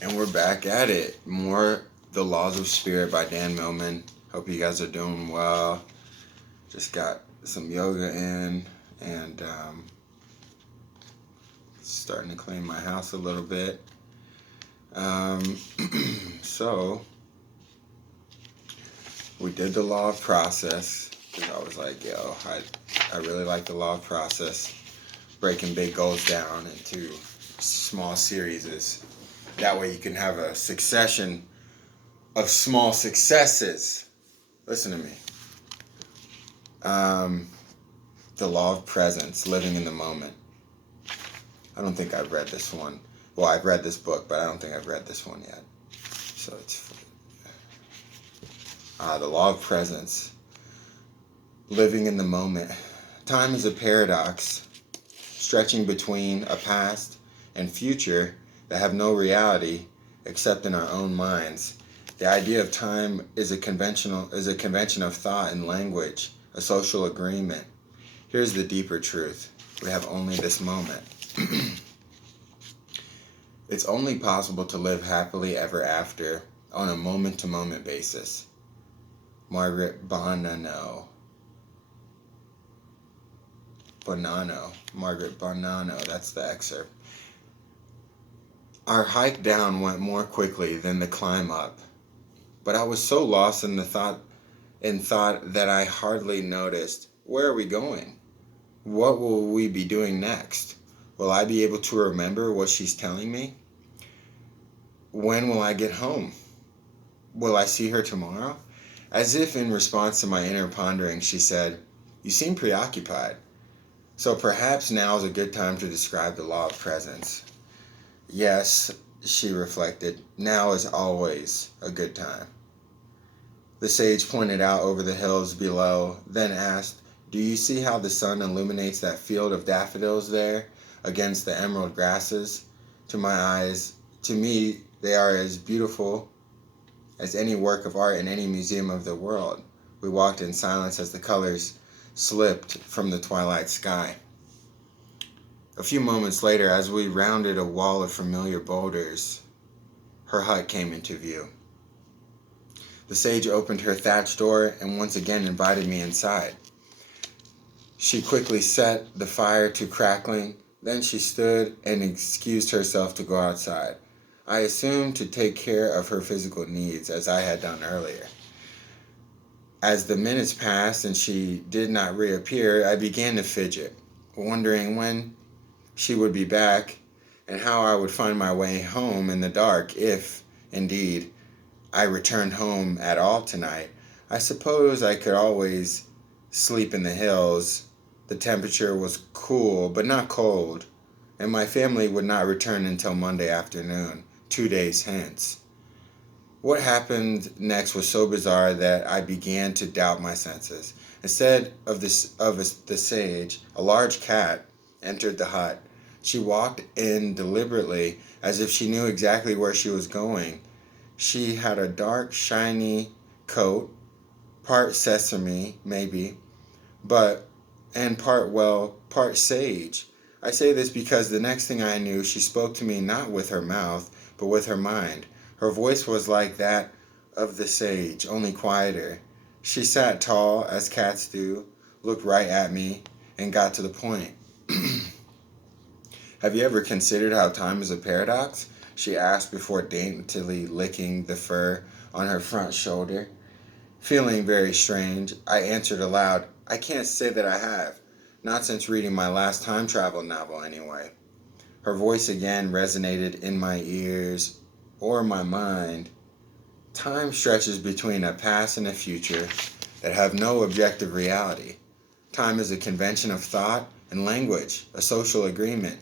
And we're back at it. More The Laws of Spirit by Dan Millman. Hope you guys are doing well. Just got some yoga in and starting to clean my house a little bit. So, we did the law of process because I was like, yo, I really like the law of process. Breaking big goals down into small series. That way you can have a succession of small successes. Listen to me. The law of presence, living in the moment. I don't think I've read this one. Well, I've read this book, but I don't think I've read this one yet. So it's the law of presence, living in the moment. Time is a paradox, stretching between a past and future that have no reality except in our own minds. The idea of time is a convention of thought and language, a social agreement. Here's the deeper truth. We have only this moment. It's only possible to live happily ever after on a moment-to-moment basis. Margaret Bonanno. Margaret Bonanno, that's the excerpt. Our hike down went more quickly than the climb up, but I was so lost in thought that I hardly noticed. Where are we going? What will we be doing next? Will I be able to remember what she's telling me? When will I get home? Will I see her tomorrow? As if in response to my inner pondering, she said, "You seem preoccupied. So perhaps now is a good time to describe the law of presence." Yes, she reflected, now is always a good time. The sage pointed out over the hills below, then asked, "Do you see how the sun illuminates that field of daffodils there against the emerald grasses? To me, they are as beautiful as any work of art in any museum of the world." We walked in silence as the colors slipped from the twilight sky. A few moments later, as we rounded a wall of familiar boulders, her hut came into view. The sage opened her thatched door and once again invited me inside. She quickly set the fire to crackling, then she stood and excused herself to go outside. I assumed to take care of her physical needs, as I had done earlier. As the minutes passed and she did not reappear, I began to fidget, wondering when she would be back and how I would find my way home in the dark if, indeed, I returned home at all tonight. I suppose I could always sleep in the hills. The temperature was cool, but not cold, and my family would not return until Monday afternoon, 2 days hence. What happened next was so bizarre that I began to doubt my senses. Instead of the sage, a large cat entered the hut. She walked in deliberately, as if she knew exactly where she was going. She had a dark, shiny coat, part sesame, maybe, and part sage. I say this because the next thing I knew, she spoke to me not with her mouth, but with her mind. Her voice was like that of the sage, only quieter. She sat tall, as cats do, looked right at me, and got to the point. "Have you ever considered how time is a paradox?" she asked before daintily licking the fur on her front shoulder. Feeling very strange, I answered aloud, "I can't say that I have. Not since reading my last time travel novel, anyway." Her voice again resonated in my ears, or my mind. Time stretches between a past and a future that have no objective reality. Time is a convention of thought and language, a social agreement.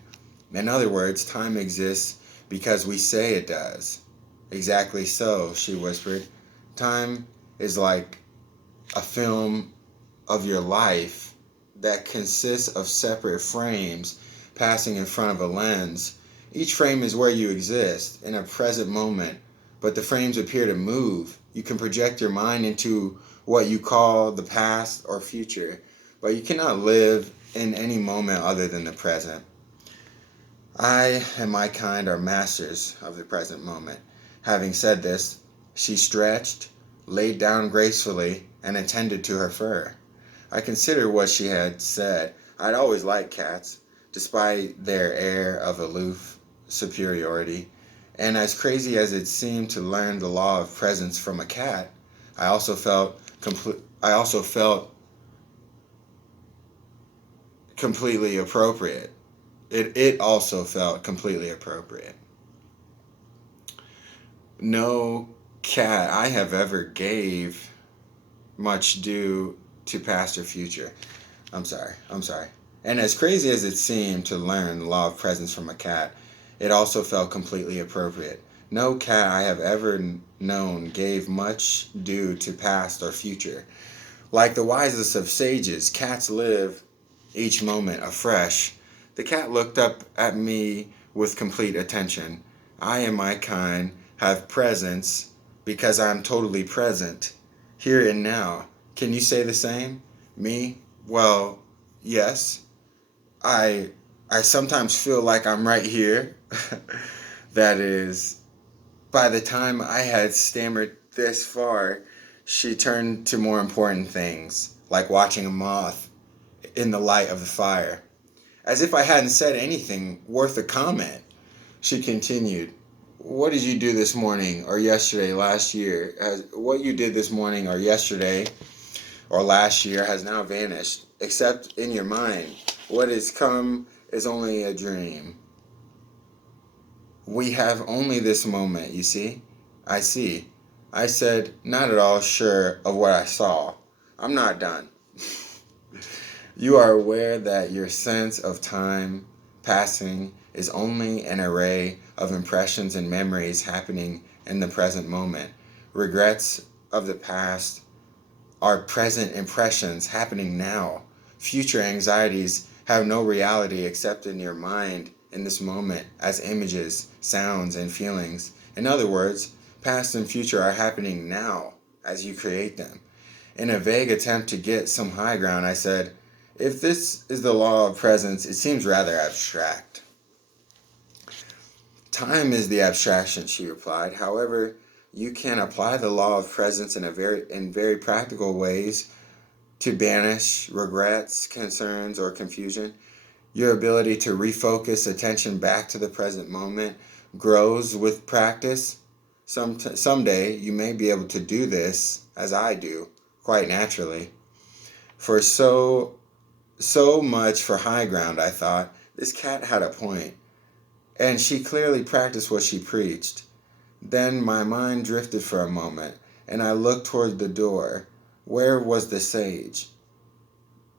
In other words, time exists because we say it does. "Exactly so," she whispered. "Time is like a film of your life that consists of separate frames passing in front of a lens. Each frame is where you exist, in a present moment, but the frames appear to move. You can project your mind into what you call the past or future, but you cannot live in any moment other than the present." I and my kind are masters of the present moment. Having said this, she stretched, laid down gracefully, and attended to her fur. I considered what she had said. I'd always liked cats, despite their air of aloof superiority. And as crazy as it seemed to learn the law of presence from a cat, I also felt completely appropriate. It also felt completely appropriate. No cat I have ever gave much due to past or future. I'm sorry. And as crazy as it seemed to learn the law of presence from a cat, it also felt completely appropriate. No cat I have ever known gave much due to past or future. Like the wisest of sages, cats live each moment afresh. The cat looked up at me with complete attention. I and my kind have presence because I'm totally present, here and now. Can you say the same? Me? Well, yes. I I sometimes feel like I'm right here. That is, by the time I had stammered this far, she turned to more important things, like watching a moth in the light of the fire. As if I hadn't said anything worth a comment, she continued, "What did you do this morning or yesterday, last year? What you did this morning or yesterday or last year has now vanished, except in your mind. What is come is only a dream. We have only this moment, you see?" "I see." I said, not at all sure of what I saw. "I'm not done. You are aware that your sense of time passing is only an array of impressions and memories happening in the present moment. Regrets of the past are present impressions happening now. Future anxieties have no reality except in your mind in this moment as images, sounds, and feelings. In other words, past and future are happening now as you create them." In a vague attempt to get some high ground, I said, "If this is the law of presence, it seems rather abstract." "Time is the abstraction," she replied. "However, you can apply the law of presence in very practical ways to banish regrets, concerns, or confusion. Your ability to refocus attention back to the present moment grows with practice. Someday you may be able to do this as I do, quite naturally. For so much for high ground, I thought. This cat had a point, and she clearly practiced what she preached. Then my mind drifted for a moment, and I looked toward the door. Where was the sage?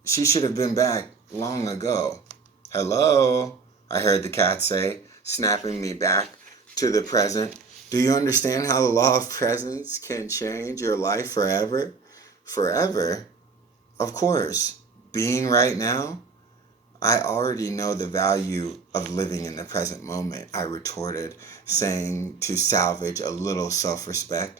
She should have been back long ago. "Hello," I heard the cat say, snapping me back to the present. "Do you understand how the law of presence can change your life forever?" "Forever?" "Of course. Being right now?" "I already know the value of living in the present moment," I retorted, saying to salvage a little self-respect.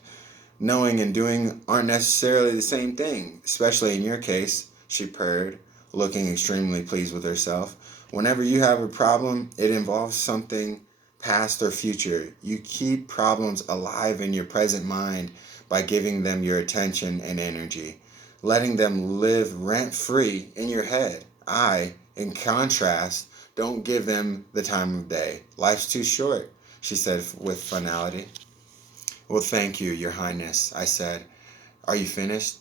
"Knowing and doing aren't necessarily the same thing, especially in your case," she purred, looking extremely pleased with herself. "Whenever you have a problem, it involves something past or future. You keep problems alive in your present mind by giving them your attention and energy, letting them live rent-free in your head. I, in contrast, don't give them the time of day. Life's too short," she said with finality. "Well, thank you, Your Highness," I said. "Are you finished?"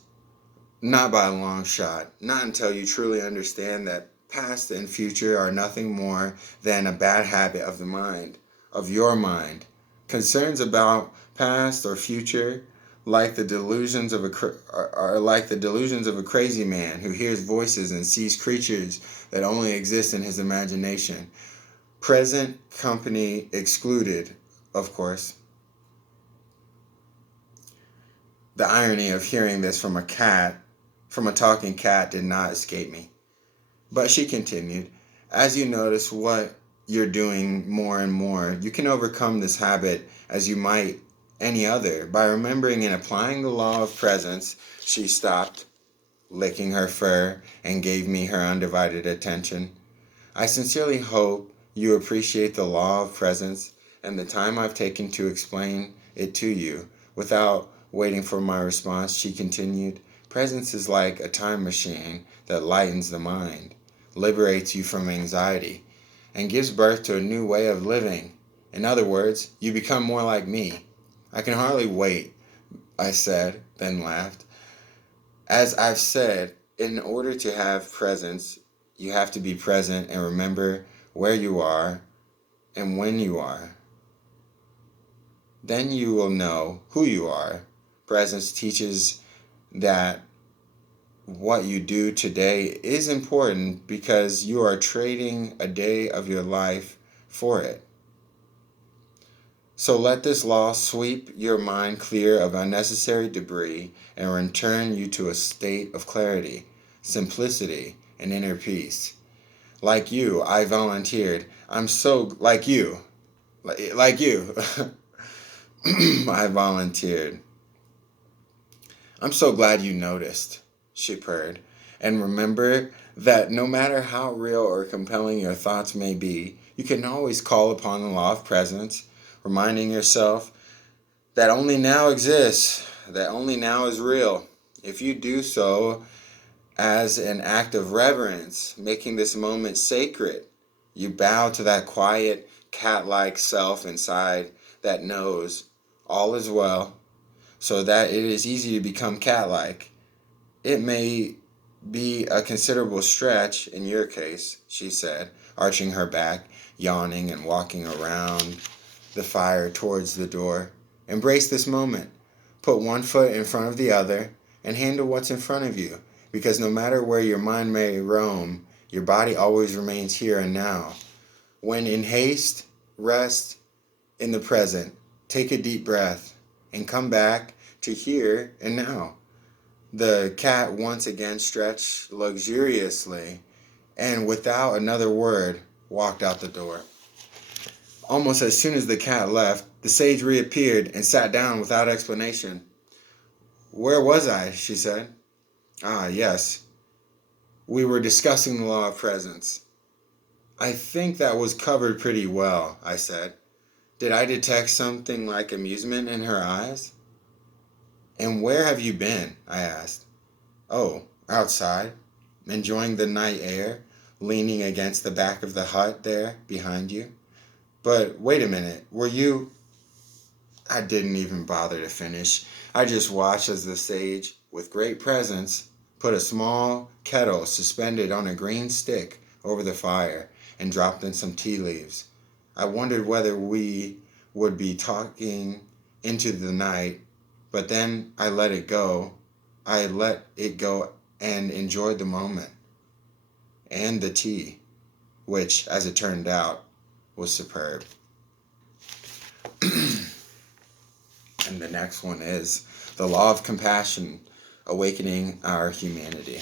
"Not by a long shot. Not until you truly understand that past and future are nothing more than a bad habit of the mind, of your mind. Concerns about past or future are like the delusions of a crazy man who hears voices and sees creatures that only exist in his imagination. Present company excluded, of course." The irony of hearing this from a talking cat, did not escape me. But she continued, "As you notice what you're doing more and more, you can overcome this habit as you might any other by remembering and applying the law of presence." She stopped, licking her fur, and gave me her undivided attention. "I sincerely hope you appreciate the law of presence and the time I've taken to explain it to you. Without waiting for my response, she continued, presence is like a time machine that lightens the mind, liberates you from anxiety, and gives birth to a new way of living. In other words, you become more like me. I can hardly wait, I said, then laughed. As I've said, in order to have presence, you have to be present and remember where you are and when you are. Then you will know who you are. Presence teaches that what you do today is important because you are trading a day of your life for it. So let this law sweep your mind clear of unnecessary debris and return you to a state of clarity, simplicity, and inner peace. Like you, I volunteered. I'm so like you. Like you. I volunteered. I'm so glad you noticed, she purred. And remember that no matter how real or compelling your thoughts may be, you can always call upon the law of presence, reminding yourself that only now exists, that only now is real. If you do so as an act of reverence, making this moment sacred, you bow to that quiet, cat-like self inside that knows all is well, so that it is easy to become cat-like. It may be a considerable stretch in your case, she said, arching her back, yawning and walking around the fire towards the door. Embrace this moment. Put one foot in front of the other and handle what's in front of you, because no matter where your mind may roam, your body always remains here and now. When in haste, rest in the present. Take a deep breath and come back to here and now. The cat once again stretched luxuriously and without another word walked out the door. Almost as soon as the cat left, the sage reappeared and sat down without explanation. Where was I? She said. Ah, yes. We were discussing the law of presence. I think that was covered pretty well, I said. Did I detect something like amusement in her eyes? And where have you been? I asked. Oh, outside, enjoying the night air, leaning against the back of the hut there behind you. But wait a minute, were you... I didn't even bother to finish. I just watched as the sage, with great presence, put a small kettle suspended on a green stick over the fire and dropped in some tea leaves. I wondered whether we would be talking into the night, but then I let it go. I let it go and enjoyed the moment. And the tea, which, as it turned out, was superb. And the next one is the law of compassion, awakening our humanity.